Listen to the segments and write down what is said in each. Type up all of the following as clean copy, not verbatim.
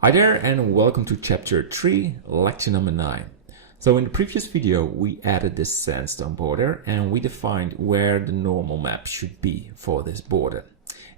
Hi there and welcome to chapter 3, lecture number 9. So in the previous video we added this sandstone border and we defined where the normal map should be for this border.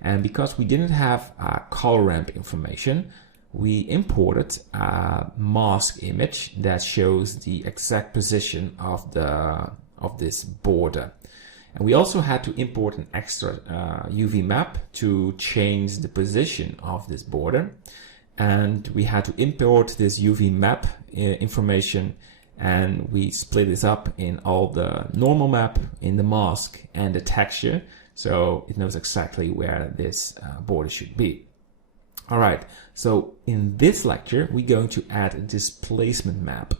And because we didn't have color ramp information, we imported a mask image that shows the exact position of this border. And we also had to import an extra UV map to change the position of this border. And we had to import this UV map information, and we split this up in all the normal map, in the mask and the texture, so it knows exactly where this border should be. All right, so in this lecture we're going to add a displacement map.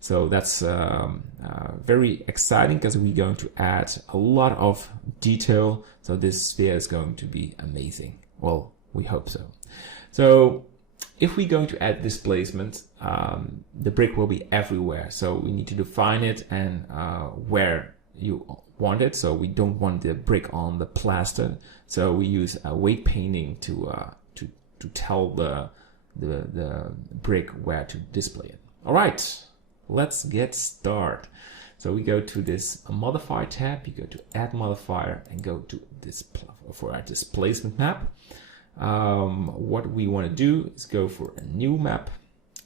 So that's very exciting because we're going to add a lot of detail. So this sphere is going to be amazing. Well, we hope so. So if we're going to add displacement, the brick will be everywhere. So we need to define it and where you want it. So we don't want the brick on the plaster. So we use a weight painting to tell the brick where to display it. All right, let's get started. So we go to this modify tab. You go to add modifier and go to this for our displacement map. What we want to do is go for a new map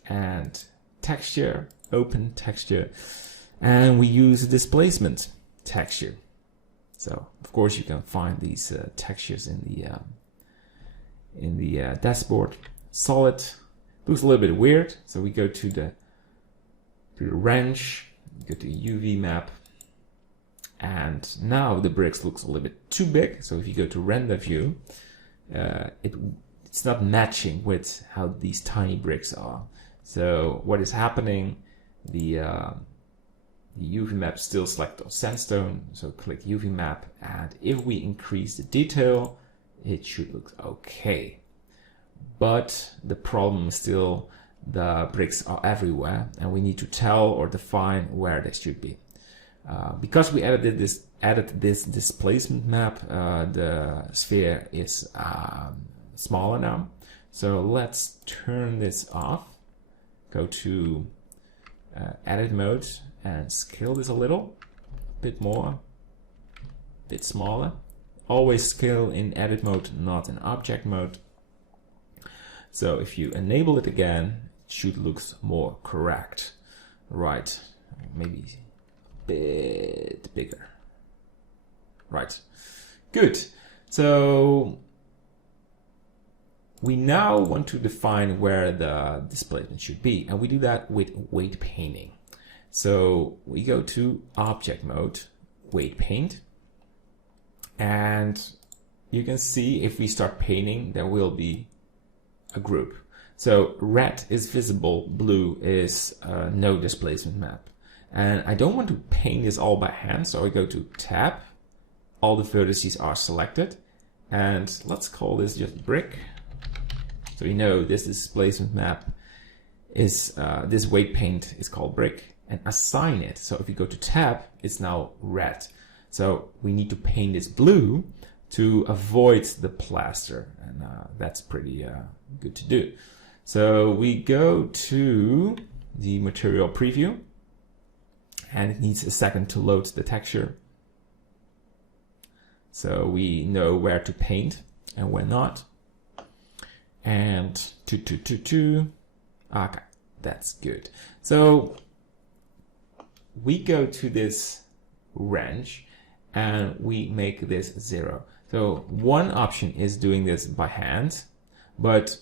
and texture, open texture, and we use displacement texture. So of course you can find these textures in the dashboard. Solid looks a little bit weird, so we go to the wrench, go to UV map, and now the bricks looks a little bit too big. So if you go to render view, it's not matching with how these tiny bricks are. So what is happening, the UV map still select on sandstone, so click UV map, and if we increase the detail it should look okay. But the problem is still the bricks are everywhere and we need to tell or define where they should be. Because we added this displacement map, the sphere is smaller now. So let's turn this off. Go to edit mode and scale this a bit more, bit smaller. Always scale in edit mode, not in object mode. So if you enable it again, it should look more correct. Right, maybe bit bigger. Right, good. So we now want to define where the displacement should be, and we do that with weight painting. So we go to object mode, weight paint, and you can see if we start painting there will be a group. So red is visible, blue is no displacement map. And I don't want to paint this all by hand, so I go to tab, all the vertices are selected, and let's call this just brick. So you know this displacement map is, this weight paint is called brick, and assign it. So if you go to tab, it's now red. So we need to paint this blue to avoid the plaster, and that's pretty good to do. So we go to the material preview, and it needs a second to load the texture. So we know where to paint and where not. And okay, that's good. So we go to this wrench and we make this 0. So one option is doing this by hand, but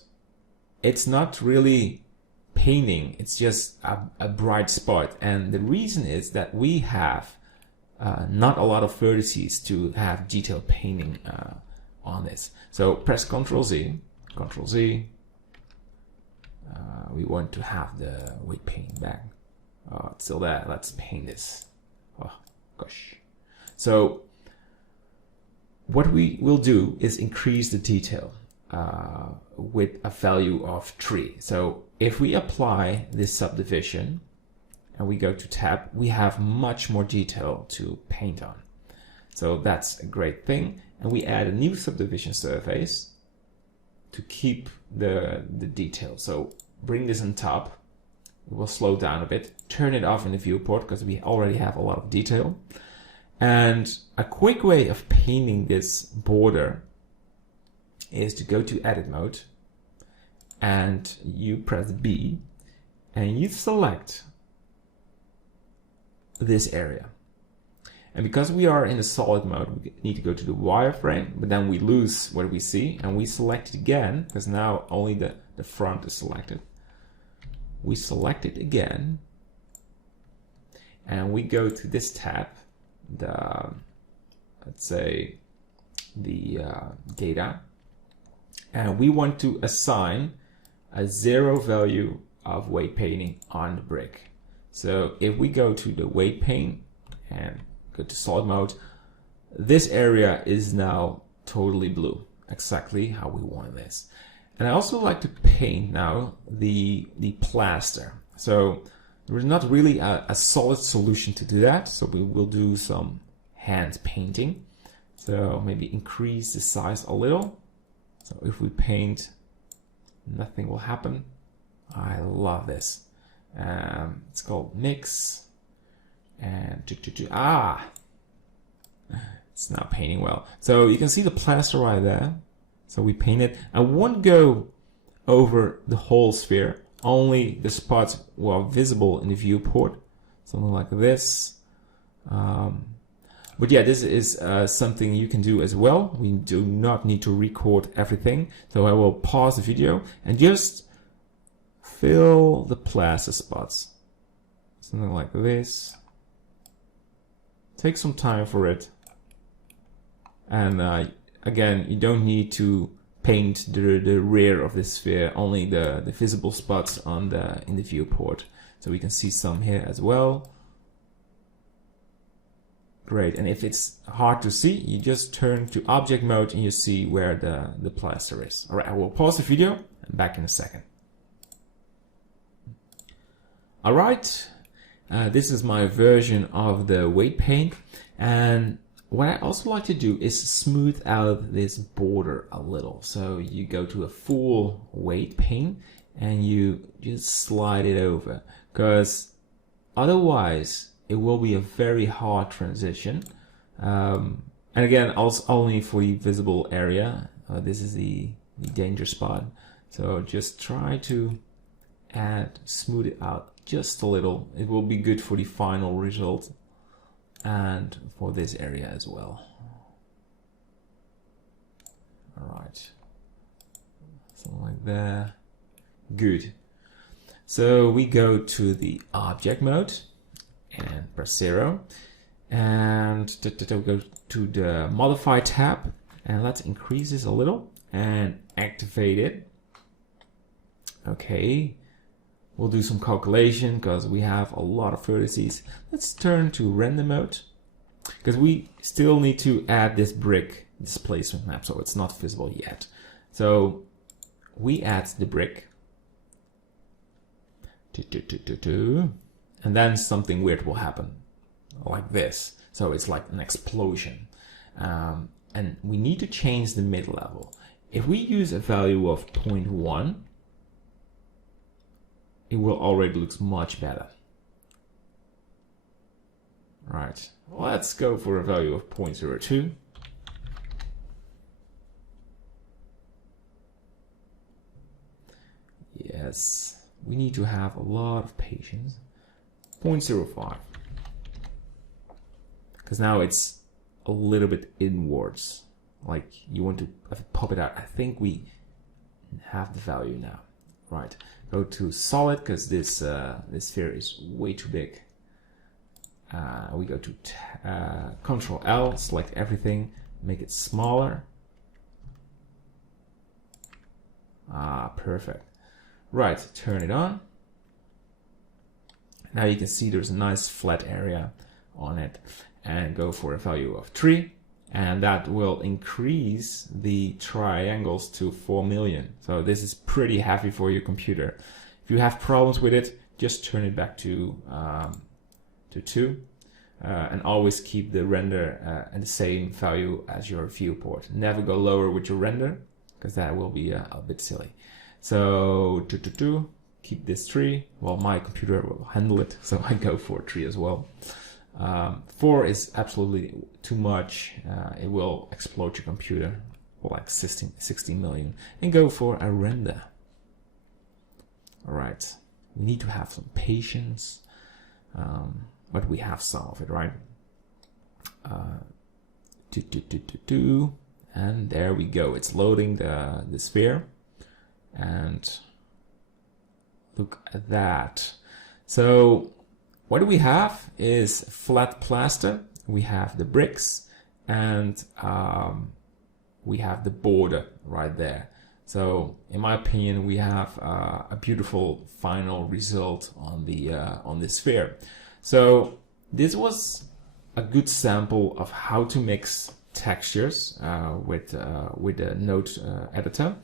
it's not really painting, it's just a bright spot. And the reason is that we have not a lot of vertices to have detailed painting on this. So press Ctrl Z, Ctrl Z. We want to have the weight painting back. Oh, it's still there. Let's paint this. Oh gosh. So what we will do is increase the detail with a value of 3. So if we apply this subdivision and we go to tab, we have much more detail to paint on. So that's a great thing. And we add a new subdivision surface to keep the detail. So bring this on top. It will slow down a bit. Turn it off in the viewport because we already have a lot of detail. And a quick way of painting this border is to go to edit mode and you press B and you select this area. And because we are in the solid mode, we need to go to the wireframe, but then we lose what we see and we select it again because now only the front is selected. We select it again and we go to this tab, let's say the data, and we want to assign a 0 value of weight painting on the brick. So if we go to the weight paint and go to solid mode, this area is now totally blue, exactly how we want this. And I also like to paint now the plaster. So there is not really a solid solution to do that. So we will do some hand painting. So maybe increase the size a little. So if we paint, nothing will happen. I love this. It's called mix. And it's not painting well. So you can see the plaster right there. So we paint it. I won't go over the whole sphere, only the spots were visible in the viewport, something like this. But yeah, this is something you can do as well. We do not need to record everything. So I will pause the video and just fill the plaster spots. Something like this. Take some time for it. And again, you don't need to paint the rear of the sphere, only the visible spots on in the viewport. So we can see some here as well. Great, and if it's hard to see, you just turn to object mode and you see where the plaster is. All right, I will pause the video and back in a second. All right, this is my version of the weight paint, and what I also like to do is smooth out this border a little. So you go to a full weight paint and you just slide it over, because otherwise it will be a very hard transition. And again, also only for the visible area. This is the danger spot. So just try to smooth it out just a little. It will be good for the final result and for this area as well. All right, something like that. Good. So we go to the object mode and press 0, and we go to the modify tab, and let's increase this a little and activate it. Okay, we'll do some calculation because we have a lot of vertices. Let's turn to render mode because we still need to add this brick displacement map, so it's not visible yet. So we add the brick, and then something weird will happen like this. So it's like an explosion, and we need to change the mid level. If we use a value of 0.1, it will already look much better. Right, let's go for a value of 0.02. Yes, we need to have a lot of patience. 0.05, because now it's a little bit inwards, like you want to pop it out. I think we have the value now. Right, go to solid because this sphere is way too big. We go to Control L, select everything, make it smaller. Perfect. Right, turn it on. Now you can see there's a nice flat area on it, and go for a value of 3, and that will increase the triangles to 4 million. So this is pretty heavy for your computer. If you have problems with it, just turn it back to 2, and always keep the render at the same value as your viewport. Never go lower with your render, because that will be a bit silly. So keep this 3. Well, my computer will handle it, so I go for 3 as well. 4 is absolutely too much. It will explode your computer for like 16 million. And go for a render. All right, we need to have some patience, but we have solved it, right? And there we go. It's loading the sphere, and look at that. So what we have is flat plaster. We have the bricks, and we have the border right there. So in my opinion, we have a beautiful final result on the sphere. So this was a good sample of how to mix textures with a node editor,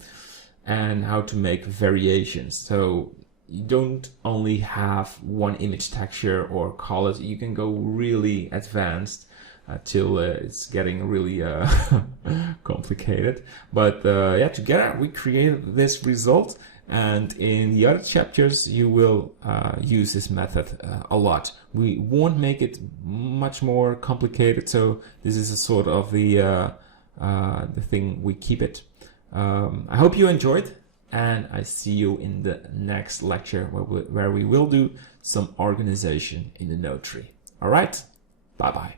and how to make variations. So you don't only have one image texture or colors. You can go really advanced till it's getting really complicated. But yeah, together we created this result, and in the other chapters you will use this method a lot. We won't make it much more complicated, so this is a sort of the thing we keep it. I hope you enjoyed, and I see you in the next lecture where we will do some organization in the node tree. All right, bye bye.